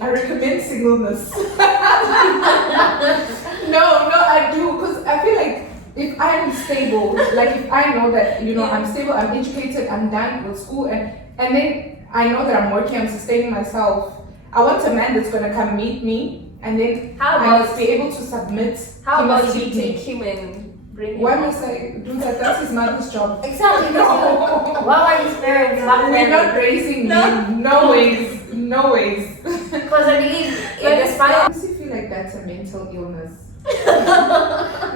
I recommend singleness. No, I do, because I feel like if I'm stable, like if I know that, I'm stable, I'm educated, I'm done with school, and then I know that I'm working, I'm sustaining myself. I want a man that's gonna come meet me, and then I must be able to submit. How about you take him and bring him? Why must I do that? That's his mother's job. Exactly. Why are his parents back We're then? not raising me. No ways. Because I believe in this I honestly feel like that's a mental illness.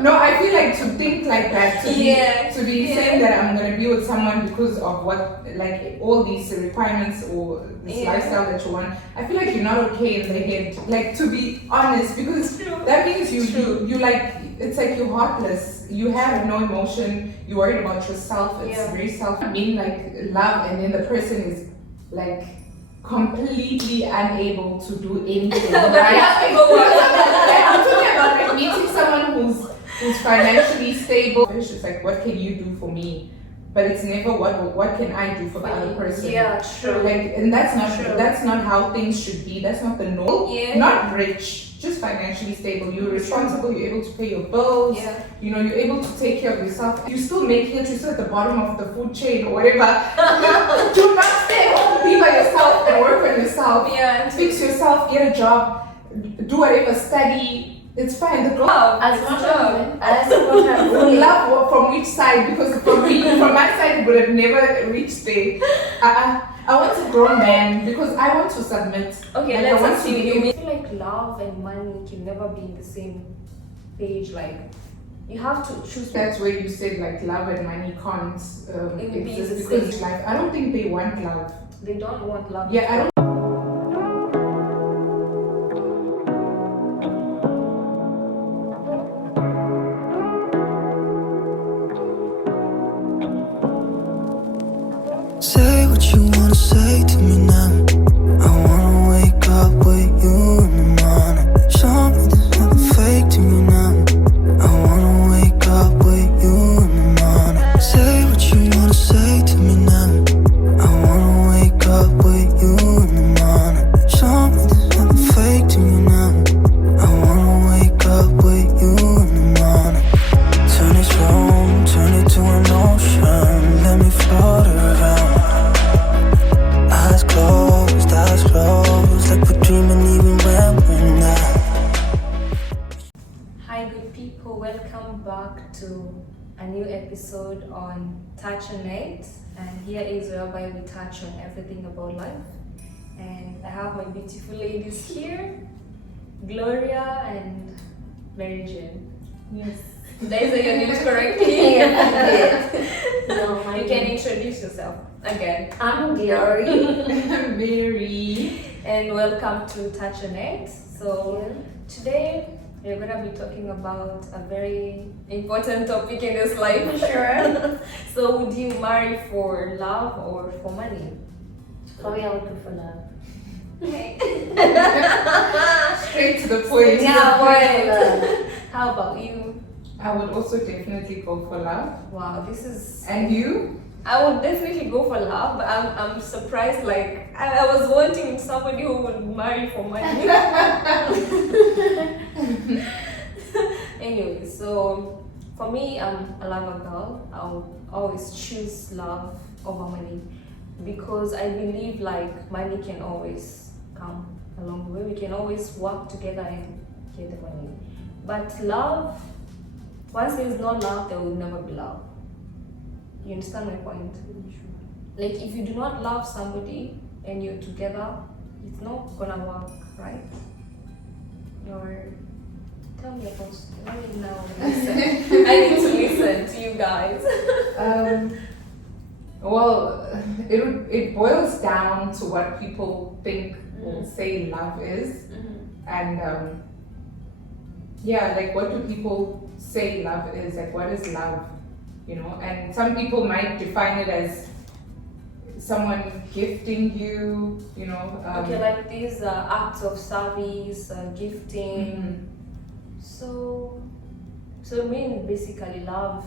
No, I feel like to think like that, to be saying that I'm gonna be with someone because of what, like all these requirements or this lifestyle that you want. I feel like you're not okay in the head. Like, to be honest, because that means you like, it's like you're heartless. You have no emotion. You're worried about yourself. It's very self. I mean, like love, and then the person is like completely unable to do anything. Right? I'm talking about like meeting someone who's financially stable. It's just like, what can you do for me? But it's never what can I do for the other person. Yeah, true. Like, and that's not how things should be. That's not the norm. Yeah. Not rich, just financially stable. You're responsible. You're able to pay your bills. Yeah. You're able to take care of yourself. You're still making it. You're still at the bottom of the food chain or whatever. Do not stay home. Be by yourself and work on yourself. Yeah. Fix yourself. Get a job. Do whatever. Study. It's fine. The girl. As much as Love from which side? Because from my side, it would have never reached there. I want a grown man because I want to submit. Okay, like, let's assume I feel like love and money can never be in the same page. Like, you have to choose. That's where you said like love and money can't exist the because life. I don't think they want love. They don't want love. Yeah, I don't. Say what you wanna say to me now. I wanna wake up with you in the morning. Show me there's nothing fake to me now. I wanna wake up with you in the morning. Say what you wanna say to me now. I wanna wake up with you in the morning. Show me there's nothing fake to me now. I wanna wake up with you in the morning. Turn this room, turn it to an ocean. Let me float around. Eyes closed, like we're dreaming even when we're not. Hi, good people. Welcome back to a new episode on Touch on It. And here is whereby we touch on everything about life. And I have my beautiful ladies here, Gloria and Mary Jane. Yes. Did I say your names correctly? No, you can introduce yourself again. I'm Glory. Mary. And welcome to Touch on It. So today we're gonna be talking about a very important topic in this life. Sure. So would you marry for love or for money? For me, I would prefer love. Straight to the point. Yeah, right. How about you? I would also definitely go for love. Wow, this is. And you? I would definitely go for love, but I'm surprised. Like I was wanting somebody who would marry for money. Anyway, so for me, I'm a lover girl. I'll always choose love over money because I believe like money can always come along the way. We can always work together and get the money. But love, once there is no love, there will never be love. You understand my point? Like if you do not love somebody and you're together, it's not gonna work, right? Tell me about it now. Listen. I need to listen to you guys. Well, it boils down to what people think or say love is, and yeah, like what do people say love is? Like what is love? And some people might define it as someone gifting you, okay, like these acts of service, gifting. So I mean, basically, love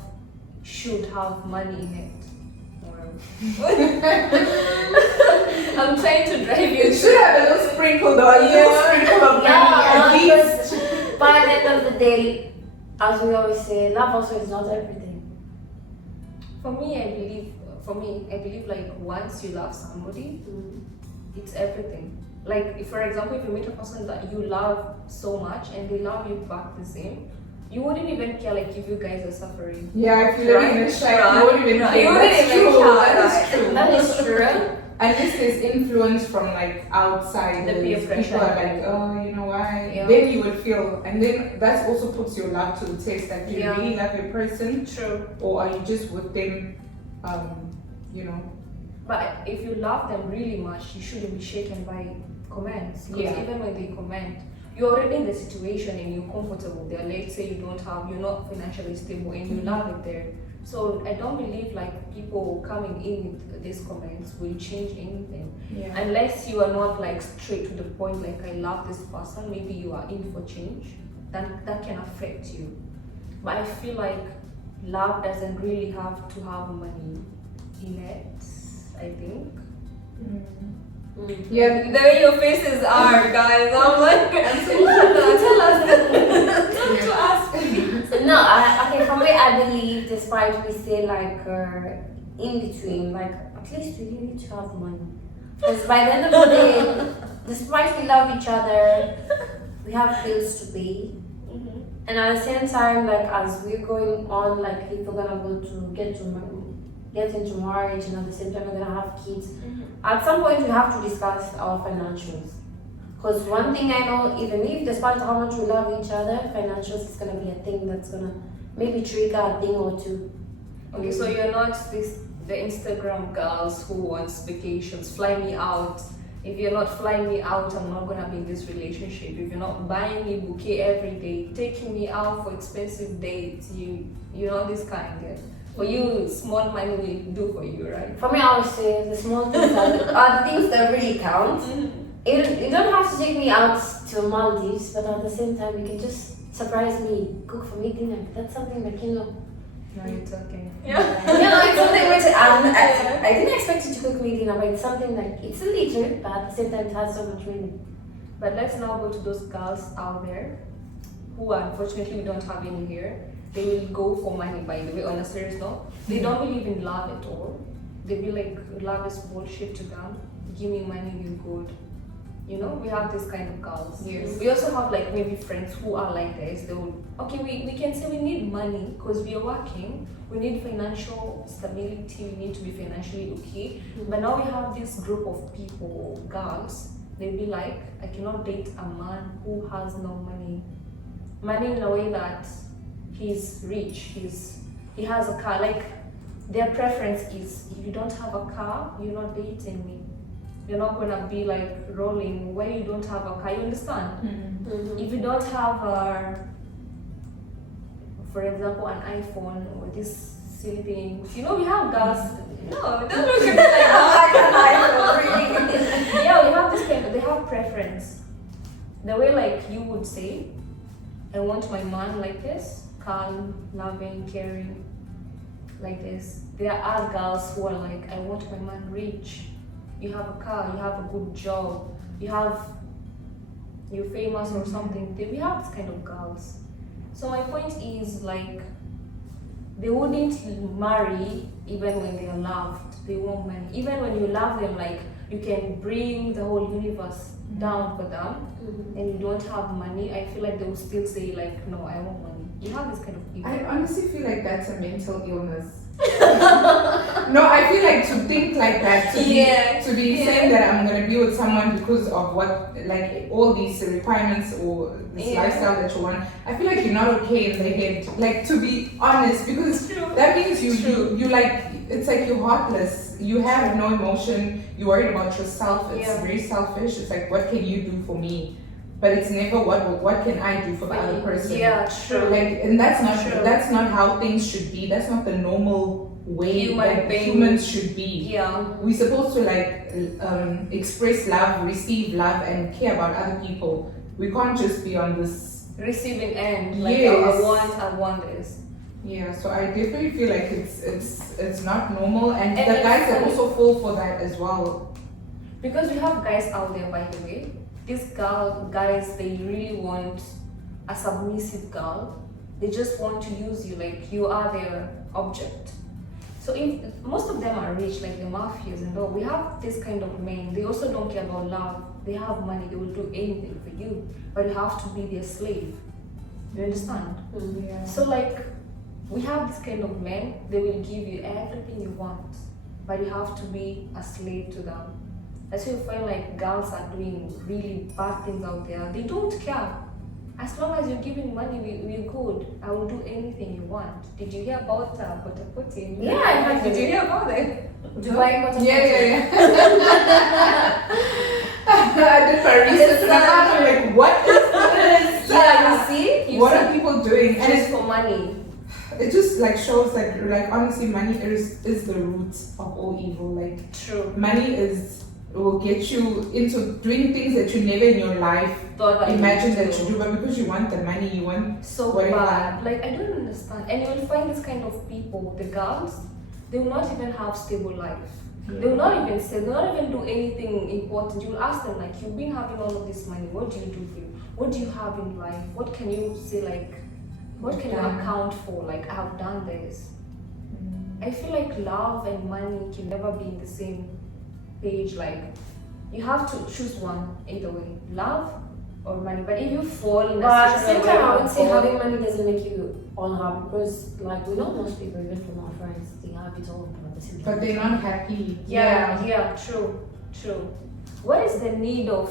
should have money in it. Alright. I'm trying to drive you. It should have a little sprinkle though, a little sprinkle of money at least. Because by the end of the day, as we always say, love also is not everything. For me, I believe like once you love somebody, it's everything. Like, if, for example, if you meet a person that you love so much and they love you back the same, you wouldn't even care like if you guys are suffering. Yeah, if you're living in a shack, you wouldn't even care. You wouldn't That's even true. care. That is true. That is true. Unless there's influence from like outside, The peer pressure. people are like, oh, you know why? Yeah. Then you would feel, and then that also puts your love to the test. That you Yeah. really love a person, True. or are you just with them, you know? But if you love them really much, you shouldn't be shaken by comments. Because Yeah. even when they comment, you're already in the situation and you're comfortable there. Let's say you're not financially stable and you love it there. So I don't believe like people coming in with these comments will change anything. Yeah. Unless you are not like straight to the point, like I love this person, maybe you are in for change, then that can affect you. But I feel like love doesn't really have to have money in it, I think. Yeah. The way your faces are, guys, I'm like, tell us to ask. No, okay, for me, I believe, despite we say like in between, like at least we need to have money. Because by the end of the day, despite we love each other, we have bills to pay. And at the same time, like as we're going on, like if we're gonna go to get into marriage, and at the same time we're gonna have kids, at some point we have to discuss our financials. Because one thing I know, even if despite how much we love each other, financials is gonna be a thing that's gonna maybe trigger a thing or two. Okay, so you're not the Instagram girls who wants vacations, fly me out. If you're not flying me out, I'm not gonna be in this relationship. If you're not buying me bouquet every day, taking me out for expensive dates, you know this kind. Yeah. For you, small money will do for you, right? For me, I always say the small things are the things that really count. You don't have to take me out to Maldives, but at the same time, you can just surprise me, cook for me dinner. That's something that No, it's okay. it's something which I didn't expect you to cook me dinner, but it's something like it's a little, but at the same time, it has so much meaning. But let's now go to those girls out there who unfortunately we don't have any here. They will go for money, by the way, on a serious note. They don't believe in love at all. They be like, love is bullshit to them. Give me money, you're good. You know, we have this kind of girls. Yes. We also have like maybe friends who are like this. They would, okay, we can say we need money because we are working. We need financial stability. We need to be financially okay. But now we have this group of people, girls. They'll be like, I cannot date a man who has no money. Money in a way that he's rich. He has a car. Like their preference is, if you don't have a car, you're not dating me. You're not gonna be like rolling where you don't have a car. You understand? If you don't have for example, an iPhone or this silly things, you know, we have girls. No, don't look at me like that. Yeah, we have this kind of. They have preference. The way like you would say, I want my man like this, calm, loving, caring, like this. There are girls who are like, I want my man rich. You have a car, you have a good job, you're famous or something. We have this kind of girls. So my point is like, they wouldn't marry even when they are loved. They won't marry. Even when you love them, like you can bring the whole universe down for them, and you don't have money, I feel like they will still say like, no, I want money. You have this kind of people. I honestly feel like that's a mental illness. No, I feel like to think like that, to be saying that I'm gonna be with someone because of what, like all these requirements or this lifestyle that you want. I feel like you're not okay in the head. Like, to be honest, because that means you like, it's like you're heartless. You have no emotion. You're worried about yourself. It's very selfish. It's like, what can you do for me? But it's never what can I do for the other person. Yeah, true. Like, and that's not how things should be. That's not the normal way that humans should be. Yeah. We're supposed to like express love, receive love, and care about other people. We can't just be on this Receiving end. Like, Yes. I want this. Yeah, so I definitely feel like it's not normal, and And the it's guys that funny. also fall for that as well. Because we have guys out there, by the way. These guys, they really want a submissive girl. They just want to use you like you are their object. So if most of them are rich, like the mafias and all, we have this kind of men. They also don't care about love. They have money. They will do anything for you, but you have to be their slave. You understand? Yeah. So like, we have this kind of men. They will give you everything you want, but you have to be a slave to them. That's why you find like girls are doing really bad things out there. They don't care. As long as you're giving money, we're good. I will do anything you want. Did you hear about Potapoti? Yeah, I heard Did it. you hear about it? Dubai got a Yeah. I did my research and I found out like, what is this? Yeah, you see? What are people doing? And Just for money. it just like shows like honestly, money is the root of all evil. Like True. money will get you into doing things that you never in your life imagine that you do, but because you want the money, you want So whatever. bad. Like, I don't understand. And you will find this kind of people, the girls, they will not even have stable life. They will not even say, they will not even do anything important. You will ask them, like, you've been having all of this money, what do you do for you? What do you have in life? What can you say, like, what can you account for? Like, I have done this. I feel like love and money can never be in the same page. Like, you have to choose one either way, love or money. But if you fall in But at a the same situation time, I where would say you fall- having money doesn't make you unhappy because, like, we know most people, even from our friends, they have it all, but at the same time. But they're not happy. Yeah, true. What is the need of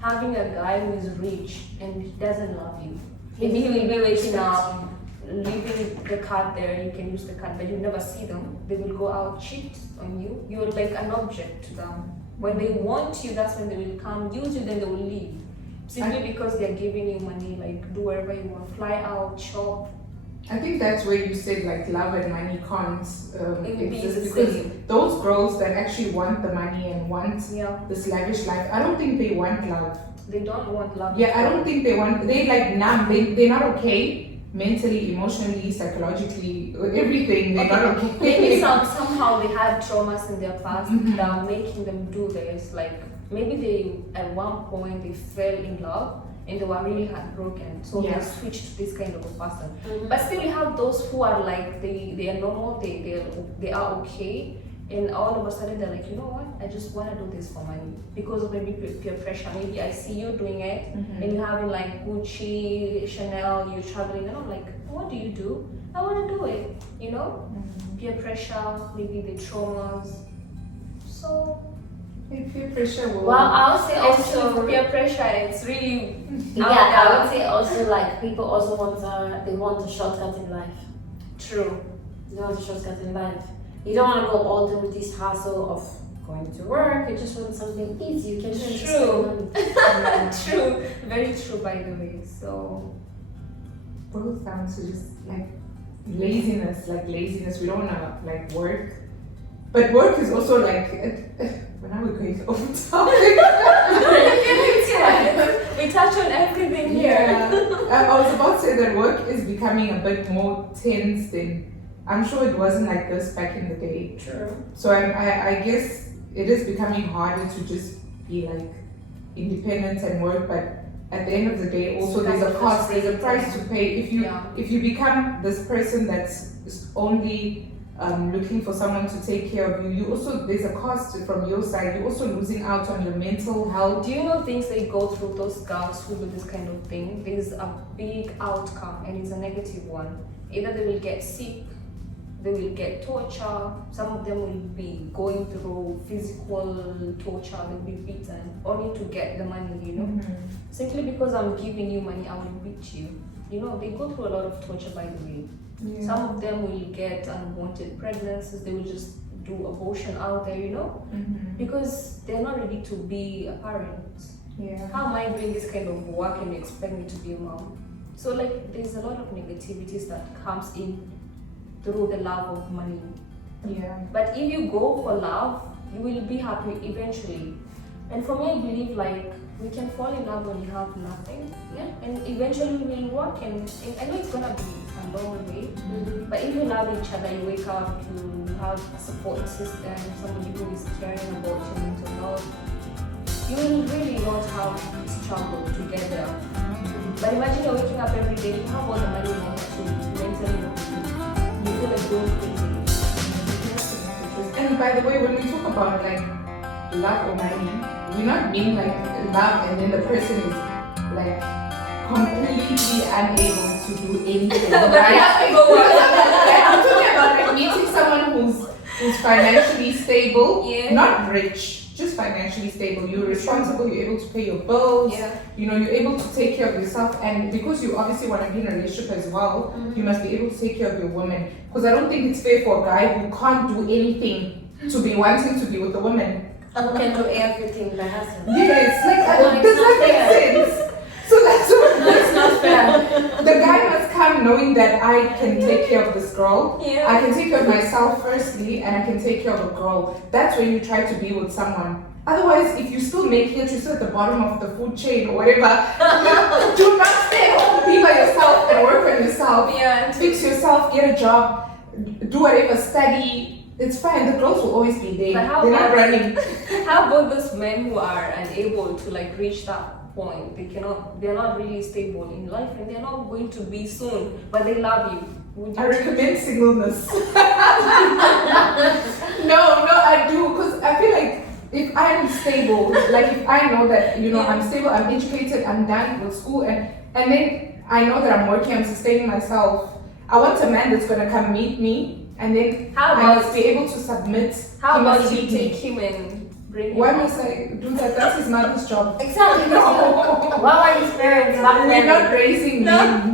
having a guy who is rich and he doesn't love you? Maybe he will be waking up, leaving the card there, you can use the card, but you never see them. They will go out, cheat on you. You're like an object to them. When they want you, that's when they will come, use you, then they will leave. Simply because they're giving you money, like do wherever you want, fly out, shop. I think that's where you said like love and money can't It would be exist, the because same. those girls that actually want the money and want Yeah, this lavish life, I don't think they want love. they don't want love. Yeah, I don't think they want. They like numb. They're not okay mentally, emotionally, psychologically, everything. They're not okay. Maybe somehow they had traumas in their past Mhm. that are making them do this. Like maybe they at one point they fell in love and they were really heartbroken, so Yeah. they switched to this kind of a person. Mhm. But still, you have those who are like they are normal, they are okay, and all of a sudden they're like, you know what? I just want to do this for money because of maybe peer pressure. Maybe I see you doing it, Mhm. and you're having like Gucci, Chanel, you're traveling, and I'm like, what do you do? I want to do it, you know? Peer pressure, maybe the traumas. So, Peer pressure will. Well, I would say also also, peer pressure, it's really. yeah, I would say also like people also want they want a shortcut in life. True. They want a shortcut in life. You don't want to go all through this hassle of going to work. You just want something easy. You can just True. spend money. True. Very true, by the way. So, boils down to just like laziness. We don't wanna like work, but work is also like. When I was going off topic. we touch on everything here. Yeah, I was about to say that work is becoming a bit more tense than I'm sure it wasn't like this back in the day. True. So I guess it is becoming harder to just be like independent and work, but at the end of the day, also there's a cost, there's a price to pay. If you become this person that's only looking for someone to take care of you, there's a cost from your side. You're also losing out on your mental health. Do you know things they go through, those girls who do this kind of thing? There's a big outcome and it's a negative one. Either they will get sick, they will get torture, some of them will be going through physical torture, they'll be beaten, only to get the money, you know? Simply because I'm giving you money, I will beat you. You know, they go through a lot of torture, by the way. Yeah. Some of them will get unwanted pregnancies, they will just do abortion out there, you know? Because they're not ready to be a parent. Yeah. How am I doing this kind of work and you expect me to be a mom? So like there's a lot of negativities that comes in through the love of money. Yeah. But if you go for love, you will be happy eventually. And for me, I believe like we can fall in love when we have nothing. Yeah. And eventually we'll work, and I know it's gonna be a long way, but if you love each other, you wake up, you have a support system, somebody who is caring about your mental health, you will really not have struggle together. But imagine you're waking up every day, you have all the money you want to mentally, you feel like going crazy. And by the way, when we talk about like love or money, we not mean like love and then the person is like completely unable to do anything, right? I'm talking about like meeting someone who's financially stable, not rich, just financially stable. You're responsible, you're able to pay your bills, you know, you're able to take care of yourself, and because you obviously want to be in a relationship as well, you must be able to take care of your woman. Because I don't think it's fair for a guy who can't do anything to be wanting to be with a woman. Who can do everything by herself. Yes, like does that make sense? So that's not fair. The guy must come knowing that I can take care of this girl. I can take care of myself firstly, and I can take care of a girl. That's when you try to be with someone. Otherwise, if you still make it, you're still at the bottom of the food chain or whatever. Do not stay home, be by yourself and work on yourself. Fix yourself, get a job, do whatever, study. It's fine. The girls will always be there. They're not running. How about those men who are unable to like reach that point? They're not really stable in life, and they're not going to be soon, but they love you. Would you I recommend singleness. No, I do, because I feel like if I'm stable, like if I know that, you know, I'm stable, I'm educated, I'm done with school, and then I know that I'm working, I'm sustaining myself. I want a man that's gonna come meet me. And then I must be able to submit. How about you take him and bring him? Why must I do that? That's his mother's job. Exactly. What were his parents back then? We're not raising me.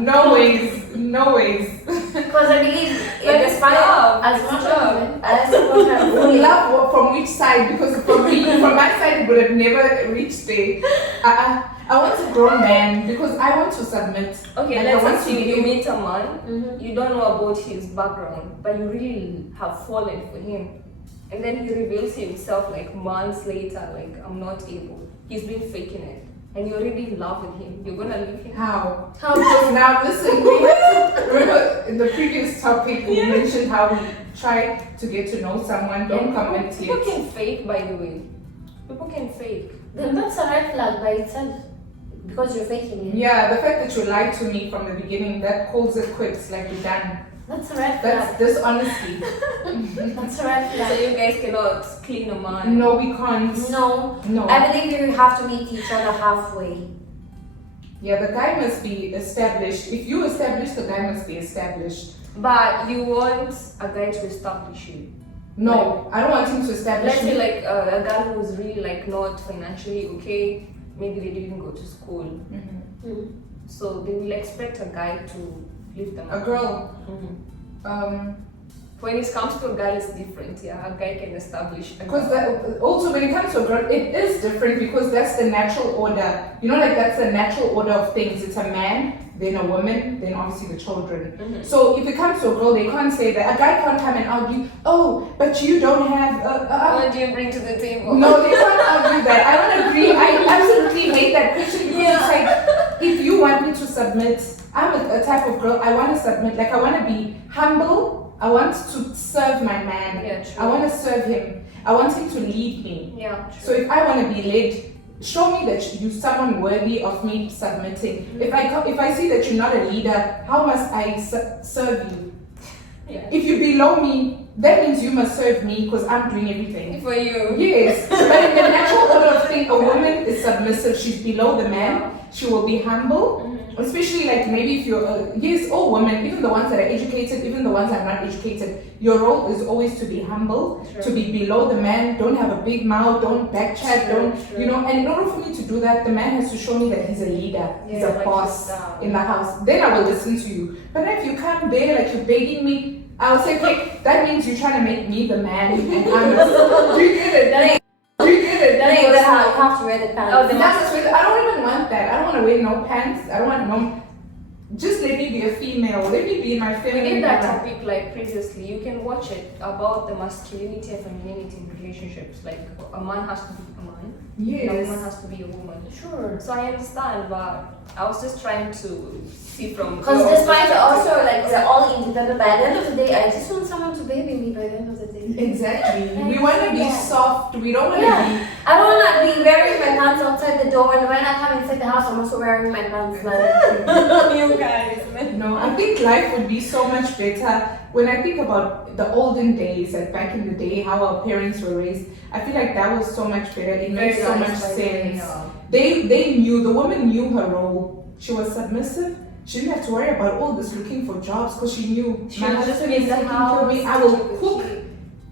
No ways. Because I believe it's love. As much as love from which side? Because from my side, it would have never reached there. I want a grown man because I want to submit. Okay, let's assume you meet a man, you don't know about his background, but you really have fallen for him. And then he reveals himself like months later, like, I'm not able. He's been faking it. And you're really in love with him. You're gonna leave him. How? Because now listen, remember in the previous topic we mentioned how we try to get to know someone, don't comment yet. People can fake, by the way. People can fake. Then that's a red flag by itself. Because you're faking it. Yeah, the fact that you lied to me from the beginning, that calls it quits, like you're done. That's a red flag. That's dishonesty. That's a red flag. So you guys cannot clean a man? No, we can't. No. No. I believe you have to meet each other halfway. Yeah, the guy must be established. If you establish, the guy must be established. But you want a guy to establish you? No, I don't want him to establish Let's me. say like a girl who's really like not financially okay. Maybe they didn't go to school. So they will expect a guy to lift them up. A girl. When it comes to a girl, it's different. Yeah, a guy can establish. Because also when it comes to a girl, it is different because that's the natural order. You know, like that's the natural order of things. It's a man, then a woman, then obviously the children. So if it comes to a girl, they can't say that. A guy can't come and argue, oh, but you don't have... what do you bring to the table? No, they can't argue that. I don't agree. I absolutely hate that question because it's like, if you want me to submit, I'm a type of girl, I want to submit. Like, I want to be humble. I want to serve my man. Yeah, true. I want to serve him. I want him to lead me. Yeah, true. So if I want to be led, show me that you're someone worthy of me submitting. If I see that you're not a leader, how must I serve you? Yeah. If you're below me, that means you must serve me because I'm doing everything. For you. Yes. But in the natural order of things, a woman is submissive. She's below the man. She will be humble. Especially like maybe if you're, yes, all women, even the ones that are educated, even the ones that are not educated, your role is always to be humble, to be below the man, don't have a big mouth, don't backchat, you know, and in order for me to do that, the man has to show me that he's a leader, he's a boss in the house. Then I will listen to you. But if you come there like you're begging me, I'll say, okay, that means you're trying to make me the man and I'm do you get it? Do you get it? That ain't how you have to wear the pants. I don't even want that. I don't want to wear no pants. I don't want no... just let me be a female. Let me be in my We feminine. did that topic like previously. You can watch it about the masculinity and femininity in relationships. Like a man has to be a man, and a woman Yes. has to be a woman. Sure. So I understand, but I was just trying to see from Because your despite perspective. also like we're all independent, by the end of the day, I just want someone to baby me by the end of the day. Exactly. We want to be Yeah. soft. We don't want to Yeah. I don't want to be wearing my pants outside the door, and when I come inside the house, I'm also wearing my pants. Like, You guys, be. No, I think life would be so much better when I think about the olden days, like back in the day, how our parents were raised. I feel like that was so much better. It made so much sense. They knew, the woman knew her role. She was submissive. She didn't have to worry about all this looking for jobs because she knew She my was just husband in is the taking care of me. I house. will cook,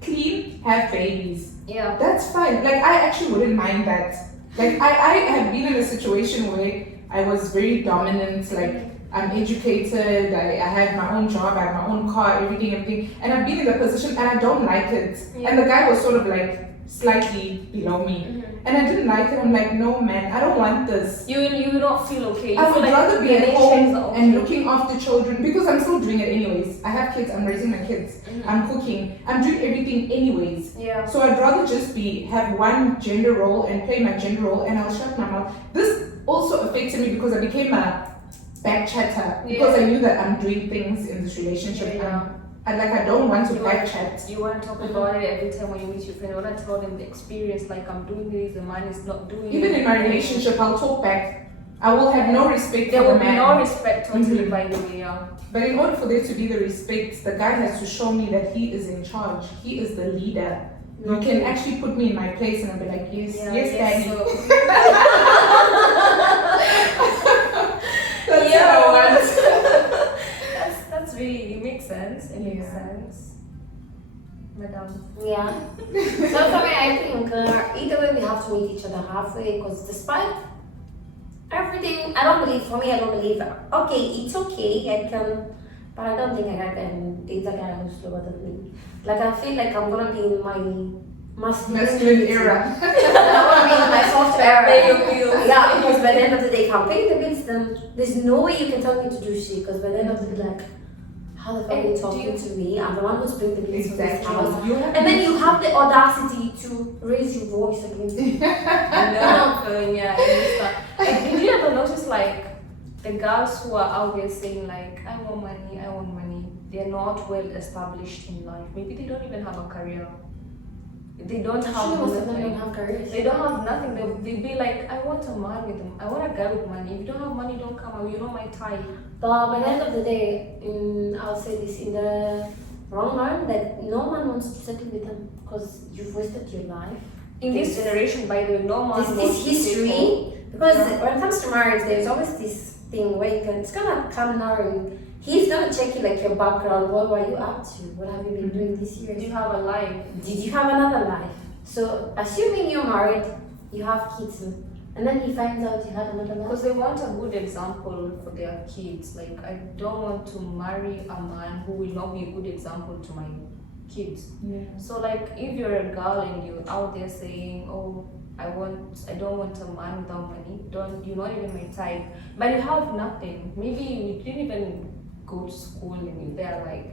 clean, have babies. Yeah. That's fine. Like I actually wouldn't mind that. Like I have been in a situation where I was very dominant, like I'm educated, I have my own job, I have my own car, everything. And I've been in a position and I don't like it. Yeah. And the guy was sort of like slightly below me. And I didn't like it. I'm like, no man, I don't want this. You don't feel okay. You I feel would like rather be at relations home are okay. and looking after children because I'm still doing it anyways. I have kids, I'm raising my kids, I'm cooking, I'm doing everything anyways. Yeah. So I'd rather just have one gender role and play my gender role and I'll shut my mouth. This also affected me because I became a back chatter because I knew that I'm doing things in this relationship. Yeah. I don't want to back chat. You want to talk about it every time when you meet your friend. You want to tell them the experience, like I'm doing this, the man is not doing it. Even in my relationship, I'll talk back. I will have no respect There for will the be man. no respect totally by the way, yeah. But in order for there to be the respect, the guy has to show me that he is in charge. He is the leader. You can actually put me in my place and I'll be like, yes, daddy. That's Yeah. what I want. That's really, it makes sense. It makes Yeah. sense. Madam. yeah. So for me, I think either way we have to meet each other halfway because despite everything, I don't believe, okay, it's okay, I can, but I don't think I can date a guy who's slower than me. Like, I feel like I'm gonna be in my Masculine era. I wanna be in my soft era. Pay your bills. Yeah, because by the end of the day, if I'm paying the bills, then there's no way you can tell me to do shit. Because by the end of the day, like, how the fuck are you And talking to me? I'm the one who's paying the bills for this house. Exactly. You have And then you have the audacity to raise your voice against me. Yeah, I understand. And did you ever notice like the girls who are out there saying like, I want money, they're not well established in life. Maybe they don't even have a career. They don't Actually, have most of them nothing. don't have careers. They don't have nothing. They'll be like, I want a man with them. I want a guy with money. If you don't have money, don't come out. You're not my type. But by the end of the day, I'll say this in the wrong run, that no man wants to settle with them because you've wasted your life. In this generation, by the way, no man This wants to history, settle. because Yeah. when it comes to marriage, there's always this thing where it's gonna come now and he's gonna check you like your background. What were you up to? What have you been doing this year? Do you have a life? Did you have another life? So assuming you're married, you have kids, and then he finds out you had another life. Because they want a good example for their kids. Like, I don't want to marry a man who will not be a good example to my kids. Yeah. So, like, if you're a girl and you're out there saying, "Oh, I don't want a man without money," you're not even my type. But you have nothing. Maybe you didn't even go to school and you're there, like,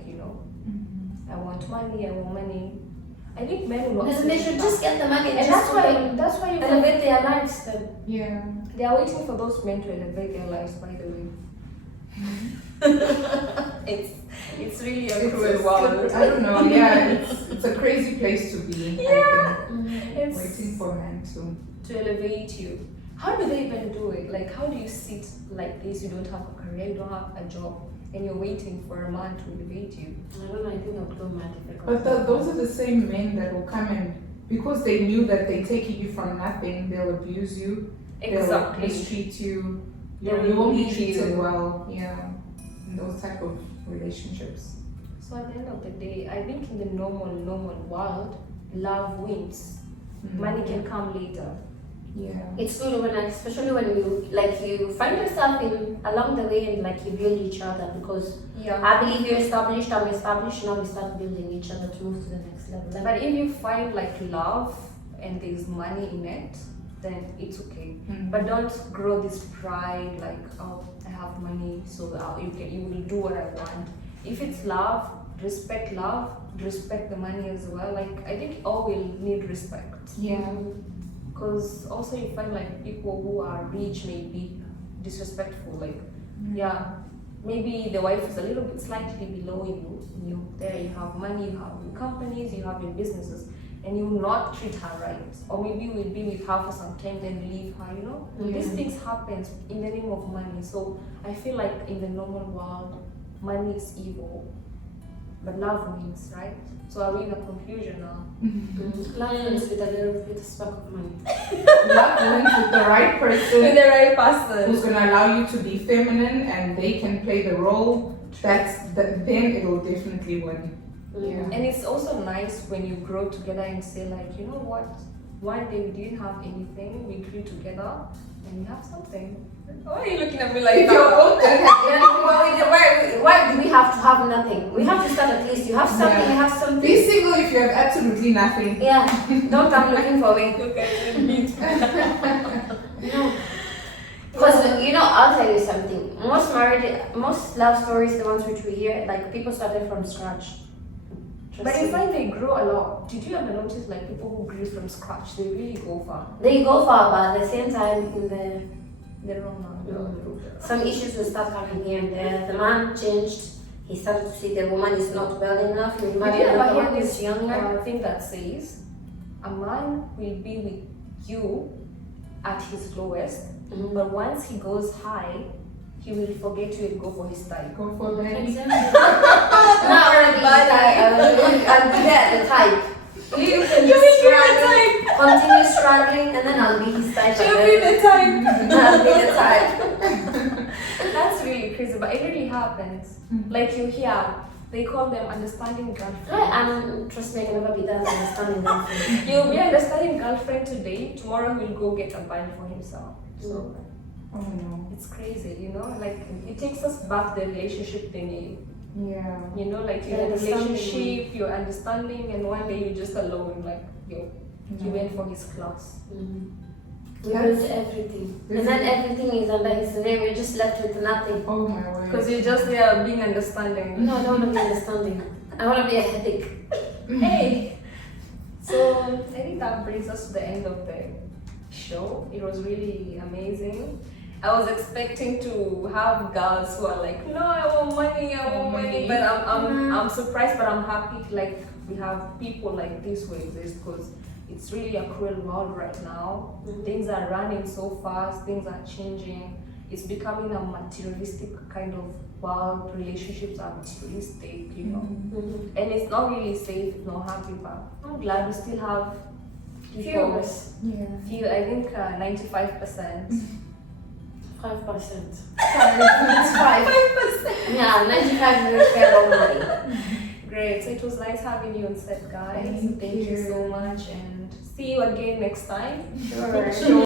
I want money. I think men will not. Because they should just get the money And just that's why you elevate their lives. Then. Yeah. They are waiting for those men to elevate their lives, by the way. It's really a cruel world. I don't know. Yeah, it's a crazy place to be. Yeah. I think. It's Waiting for men to elevate you. How do they even do it? Like, how do you sit like this? You don't have a career, you don't have a job, and you're waiting for a man to elevate you. I don't know, I think I'll go mad if I But those are the same men that will come and because they knew that they're taking you from nothing, they'll abuse you, they'll mistreat you. They You will won't be leave treated you. well. Yeah, in those type of relationships. So at the end of the day, I think in the normal world, love wins. Money can come later. Yeah. It's good when, especially when you find yourself in along the way and like you build each other, because Yeah. I believe you're established, I'm established, now we start building each other to move to the next level. But if you find like love and there's money in it, then it's okay. Mm. But don't grow this pride like, oh, I have money, so you will do what I want. If it's love, respect the money as well. Like I think all will need respect. Yeah. Because also you find like people who are rich may be disrespectful. Like yeah, maybe the wife is a little bit slightly below you. There you have money, you have your companies, you have your businesses, and you will not treat her right. Or maybe you will be with her for some time, then leave her, you know? Yeah. These things happen in the name of money. So I feel like in the normal world, money is evil, but love wins, right? So are we in a conclusion now? Love wins with a little bit of spark of money. Love wins with the right person. With the right person. Who's gonna allow you to be feminine and they can play the role. Then it will definitely win. Yeah. And it's also nice when you grow together and say like, you know what? One day we didn't have anything, we grew together and we have something. Why are you looking at me like If you're old, Why do we have to have nothing? We have to start at least. You have something, Yeah. you have something. be single if you have absolutely nothing. Yeah, don't come looking for me. look at me. No. Because, you know, I'll tell you something. Most love stories, the ones which we hear, like people started from scratch. But you find they grow a lot. Did you ever notice like people who grew from scratch, they really go far? They go far, but at the same time, in They're wrong now. some issues will start coming here and there. The man changed. He started to see the woman is not well enough. He Did married you ever another hear one who's this younger. thing that says a man will be with you at his lowest, but once he goes high, he will forget you and go for his type. Go for that. Not really, but I'll be there at the type. You can just struggle, continue struggling, and then I'll be his type. She'll be the type. I'll be the type. That's really crazy, but it really happens. Like you hear, they call them understanding girlfriend. Trust me, I can never be that understanding girlfriend. You'll be understanding girlfriend today, tomorrow he'll go get a bike for himself. So Oh no. it's crazy, you know, like it takes us back the relationship thingy. Yeah. You know, like you're in a relationship, you're understanding, and one day you're just alone, like he went for his class. We built everything. And then everything is under his name, we're just left with nothing. Oh my word. Because you're just there being understanding. No, I don't want to be understanding. I want to be a headache. Hey! So I think that brings us to the end of the show. It was really amazing. I was expecting to have girls who are like, no, I want money, but I'm surprised, but I'm happy like we have people like this who exist, because it's really a cruel world right now. Things are running so fast, things are changing. It's becoming a materialistic kind of world. Relationships are materialistic, you know, and it's not really safe, not happy. But I'm glad we still have people. Few, I think 95%. 5%. It's 5%. Yeah, 95 is fair of money. Great. So it was nice having you on set, guys. Thank you so much, and see you again next time. Sure.